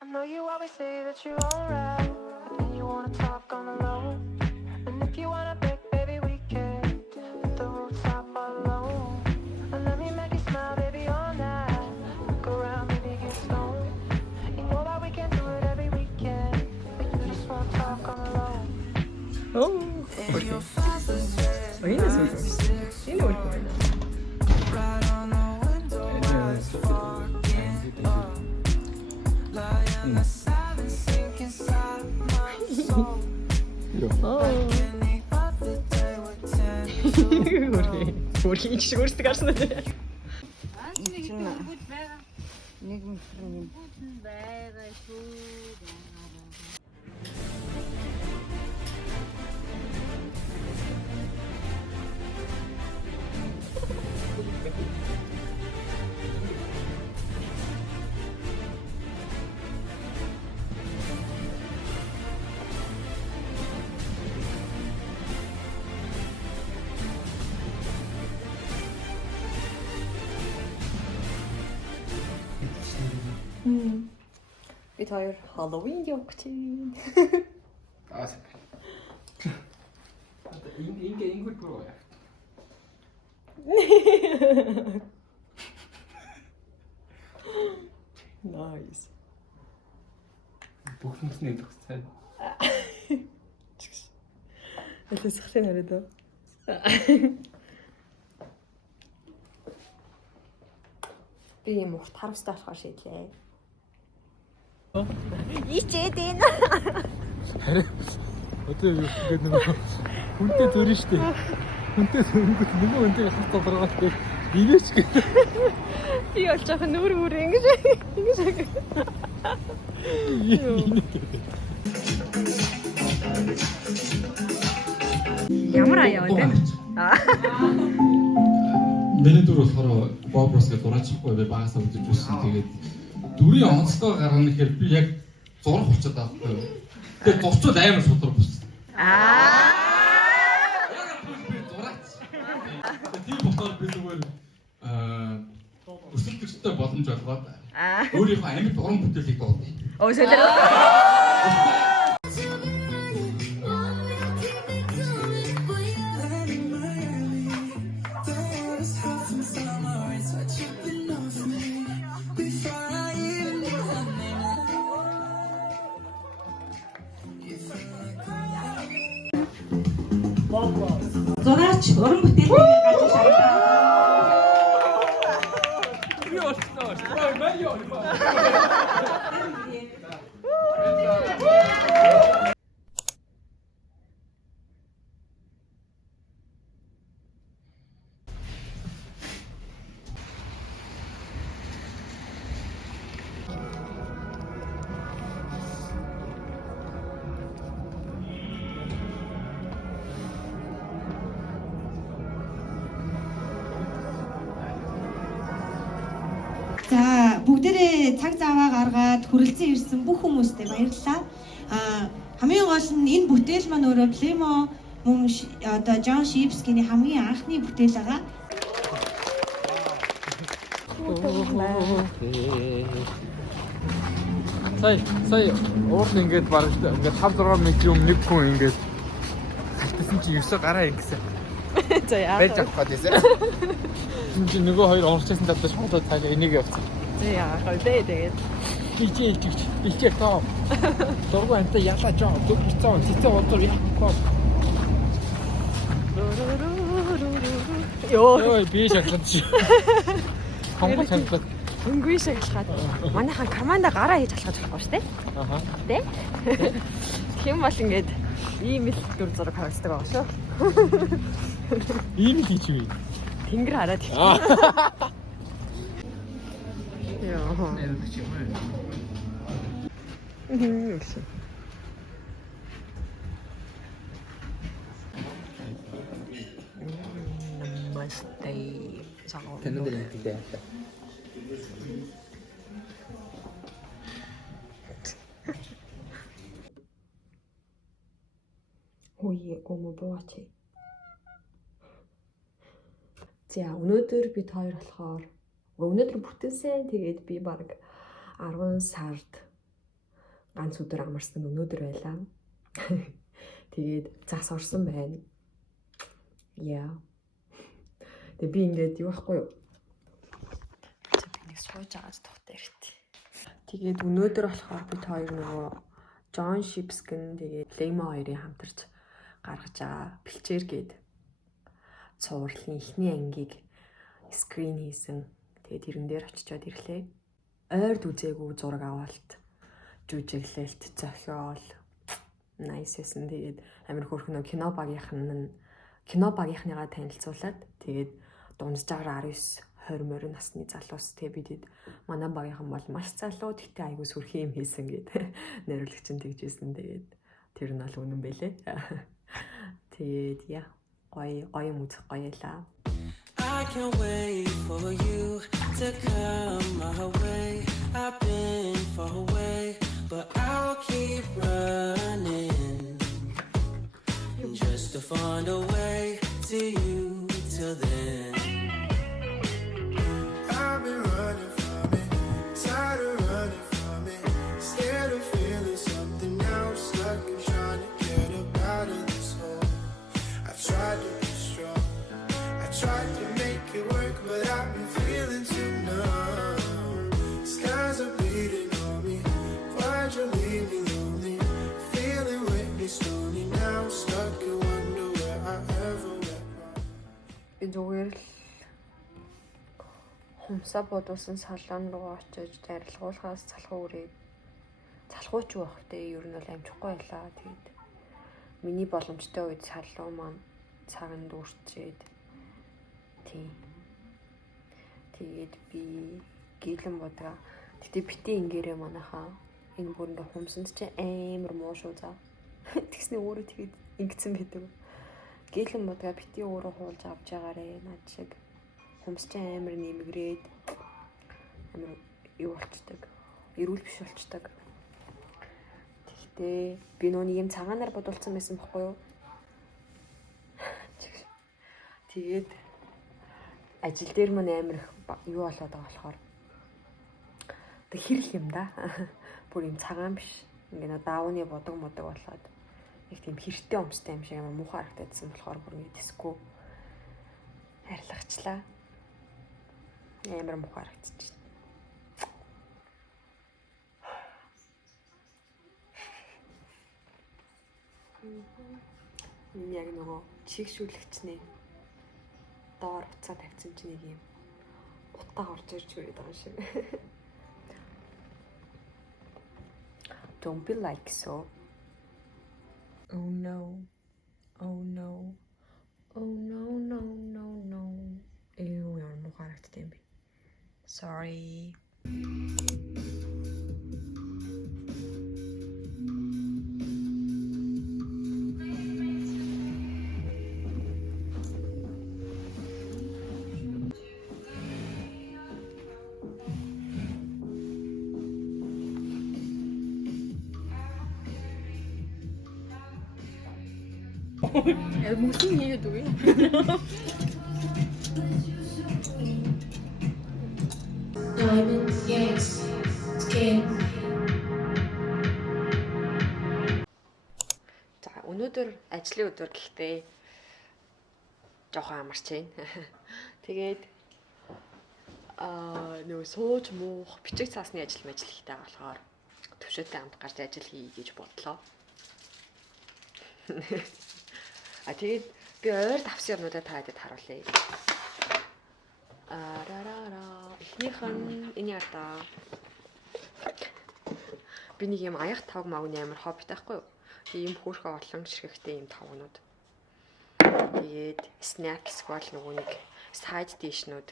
I know you always say that you're alright, but then you wanna talk on the low. And if you wanna beg, baby, we can hit the rooftop all alone. And let me make you smile, baby, all night. Look around, maybe get stoned. You know that we can do it every weekend, but you just wanna talk on the low. Oh, okej. Och yine söylüyoruz. Yine uyku 우리 iki kişi görüştük aslında. Нэг метрийн байгаа шүү. Бид хоёр Halloween явах чинь. Ингүүд боо. Nice. Бүхнэсний төгсцээ. Это сахрын хараад. Би юм урт харамстай болохоор шийдлээ. Ичээд энэ. Одоо юу гэдэг нэг хүнтэй зөрөн штэ. Хүнтэй зөрөнгөт нөгөө хүнтэй хатаа дараагаад тэгээд инээч гэдэг. Би бол жоохон нүр ингэж. Ямар аяа вэ? Миний дүр болохоор Боброс гэдэг дураачихгүй би багасаа үзэж үзсэн. Тэгээд дүрийн онцлог гаргана гэхээр би яг зурх болчиход байгаа байхгүй юу. Тэгээд зурчуул амар шудраг болсон. Би зураач. Тийм болохоор би зүгээр өсөлтөстэй боломж олгоод өөрийнхөө амьд уран бүтээлийг дуудъя. Оо солио. зураач уран бүтээлийг гаргаж шаардаа. За бүгдээрээ цаг заваа гаргаад хүрэлцэн ирсэн бүх хүмүүстээ баярлалаа. Хамгийн гол нь энэ бүтээл маань өөрөө Plemo мөн одоо John Shipsky-ний хамгийн анхны бүтээл байгаа. Сая уурн ингээд баг ингээд 5-6 метрийн өмнө нэг хүн ингээд халтсан чи 9 гараа ингэсэн. За яа. Байж авах гэсэн. Чи нөгөө хоёр онцлсан тавьдаг шоолоо цаалаа энийг явуулсан. За яа. Хойдээ тэгээд. Бичээ тоо. Дөрөв анта ялаа жоо. Дөрөв цэцэн удаа яахгүй. Йоо би шахаад чи. Хамбаа шахаад. Хөнгөө шаглахад манайхан команда гараа хийж алхаж болохгүй шүү дээ. Аха. Тэ? Хэм бол ингээд ийм л дүр зураг харагддаг байгаа шүү. Ийм л хийж вэ. Тэнгэр хараад. Яа. Мм. Namaste. Тэнд л хэлдэг. Ой, гомо бооч. За өнөөдөр бид хоёр болохоор өнөөдөр бүтэнсэн. Тэгээд би баг 10 сард ганц өдөр амарсан нь өнөөдөр байлаа. Тэгээд цаас орсон байна. Яа. Тэгээд би ингээд юу байхгүй юу? Би нэг сууж агаад тухтай хэрэгтэй. Тэгээд өнөөдөр болохоор бид хоёр нөгөө John Shipskin тэгээд Lemo хоёрын хамтарч гаргаж байгаа бэлчээр гээд цувралын эхний ангийг скрин хийсэн. Тэгээд тэрэн дээр очичоод ирлээ. Ойрд үзээгүй зураг авалт, жүжиглэлт, зохиол nice эсэн. Тэгээд амир хөөрхөн кино багийнхныгаа танилцуулаад тэгээд дунджаар 19 20 морин насны залуус тэгээд бидэд манай багийнхан бол маш залуу тэгтээ айгүй сүрхий юм хийсэн гэдэг найруулагч нь тэгжсэн. Тэгээд тэр нь бол үнэн бэлээ. Тэгээд яа гоё юм үзэх гоёлаа. I can't wait for you to come my way. I've been far away, but I'll keep running just to find a way to you till then. I've been running from it, tired of running from it, scared of feeling something else, like I'm trying to get up out of this hole. I've tried to be strong, I tried to make it work, but I've been feeling too numb. Skies are bleeding on me, why'd you leave me lonely? Feeling with me slowly now, stuck and wonder where I ever went wrong. Зүгээр л хумсаа бодуулсан салаан руу очиж арилгуулахаас залхуу үрээд залхууч байх вэ? Ер нь бол амжихгүй байлаа. Тэгээд миний боломжтой үед салуу маань цагаан дүүрчээд тийм. Тэгээд би гилэн бодгаа. Тэгтээ бити ингээрээ манайхаа энэ бүр ингээ хумсанд чи амар муу шүү за. Тэгснэ өөрөө тэгээд ингэсэн байдаг. Гилэн бодгаа бити өөрөө хуулж авч байгаарэ над шиг. Хумсч амар нэмгрээд амар юу болчдаг. Эрүүл биш болчдаг. Тэгтээ би нөөний юм цагаанаар бодулсан байсан байхгүй юу? Тэгээд ажил дээр мань амар их юу болоод байгаа болохоор тэг хэрэг юм да. Бүр юм цагаан биш. Ингээ даавны бодог болоод их тийм хэртэй өмстэй юм шиг амар муухай харагдсан болохоор бүр ингээ диско арилгачлаа. Амар муухай харагдчих. Яг нөгөө чигшүүлэгчний доор уцаа тавьсан чинь нэг юм утаа орж ирж хүрээд байгаа шиг. Don't be like so. Oh no. Oh no. Oh no no no no. Ew, яа муу харагдсан юм бэ. Sorry. 무슨 얘기야 너 왜? Diamond, yes, skin. За өнөөдөр ажлын өдөр гэхдээ жоохон амарч байна. Тэгээд нөгөө сууж муух бичиг цаасны ажил хийхтэй болохоор төвшөөтэй хамт гарч ажил хий гэж бодлоо. Тэгээд би ойр давсан юмнуудаа таадаг харуулъя. Эхнийх нь энэ ята би нэг юм аяг тавг магны амар хоббит байхгүй юу? Ийм хөөрхөн олон ширхэгтэй ийм тавгнууд. Тэгээд snacks бол нөгөө нэг side dish-нууд.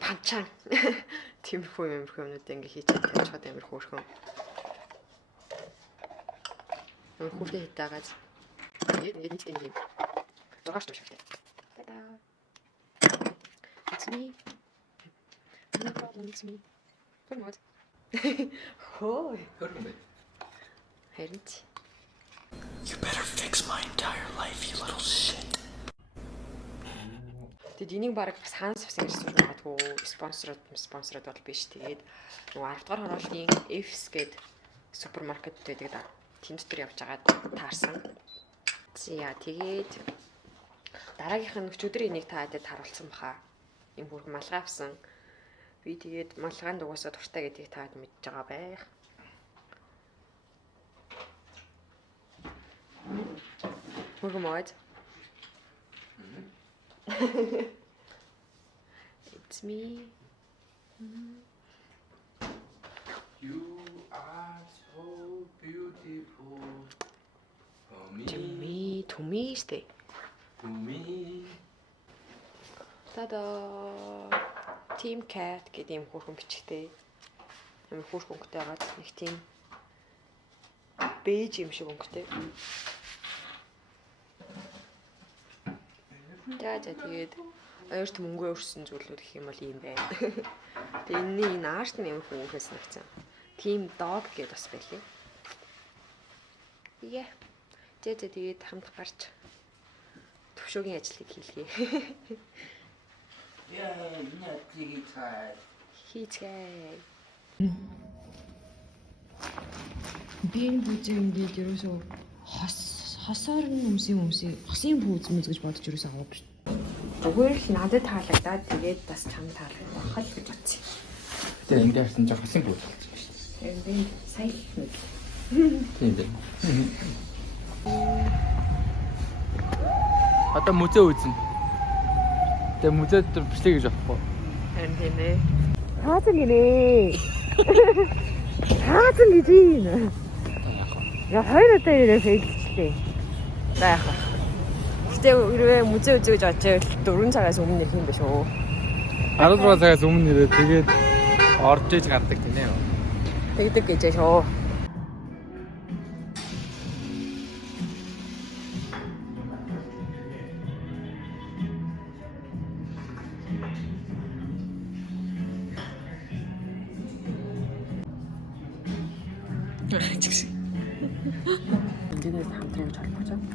Панчан. Тиймэрхүү юмнууд ингээ хийж чадчихад амар хөөрхөн. Хүүхдээ хитаагаад тэгээд нэг юм. Зургаач төвшөлтэй. Та-да. It's me. No problem, it's me. Good. Хой. Хэрэг. You better fix my entire life, you little shit. Тэгэд энийг баг Санс бас ингэж сууж магадгүй спонсород бол биш. Тэгээд нөгөө 10 дугаар хорооллын F's гээд супермаркет байдаг да. Тэн дотор явж байгаа таарсан. За тэгээд дараагийнх нь өчигдөр энийг таадаг харуулсан баха. Ийм бүр малгай авсан. Би тэгээд малгаанд угаасаа дуртай гэдгийг таад мэдж байгаа байх. Мөргмод. It's me. You are so beautiful for me. To me stay. To me. Тада Team Cat гэдэг юм хүүхэн бичгтэй. Амар хүүхэн өнгөтэй байгаа нэг тийм бэж юм шиг өнгөтэй. Тэгээд оёрт мөнгө өрсөн зүйлүүд гэх юм бол ийм байна. Тэгээ энэ арт нь ямар хүүхээс нэгцэн. Team Dog гэдээ бас байлээ. Яа. Тэгээд хамт гарч төвшөөгийн ажлыг хийлгээ. Yeah, not digital. Хийцгээ. Би энэ бүзээ ингээд ерөөсөө хосоор хүмүүсийн хосын бүз гэж бодож ерөөсөө аваагүй шүү. Зүгээр л надад таалагдаад тэгээд бас чамд таалагдах л гэж бодсон. Тэгээ энэ харсан жоо хосын бүү болсон шүү дээ. Би сая нэг. Тийм дээ. Одоо музей үзэн. Тэгээ музей дээр бичлэг гэж авахгүй. Харин тийм ээ. Хаасан гинэ. Хаасан гэж юм. Я хоёр удаа ирээ фейлчлээ. Баах. Гэтэ хэрвээ музей үзье гэж бодчихвол 4 цагаас өмнө ирэх юм биш үү? 16 цагаас өмнө ирээ тэгээд орж иж гардаг тийм ээ. Тэгдэг гэж шүү. Эндээс хамтран явж харах гэж байна.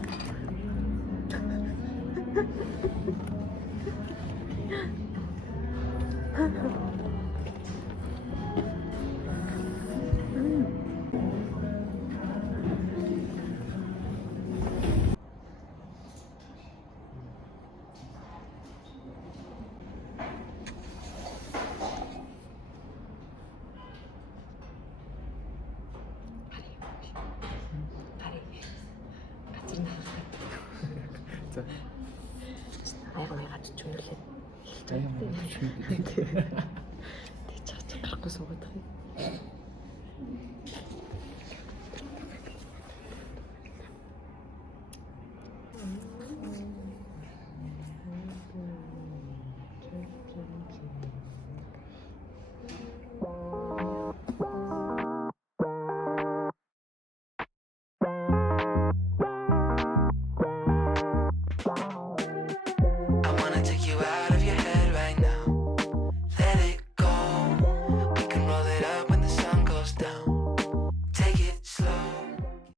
За. Айгаа чүнэлээ. Тэг чаач гарахгүй суугаад байгаа юм.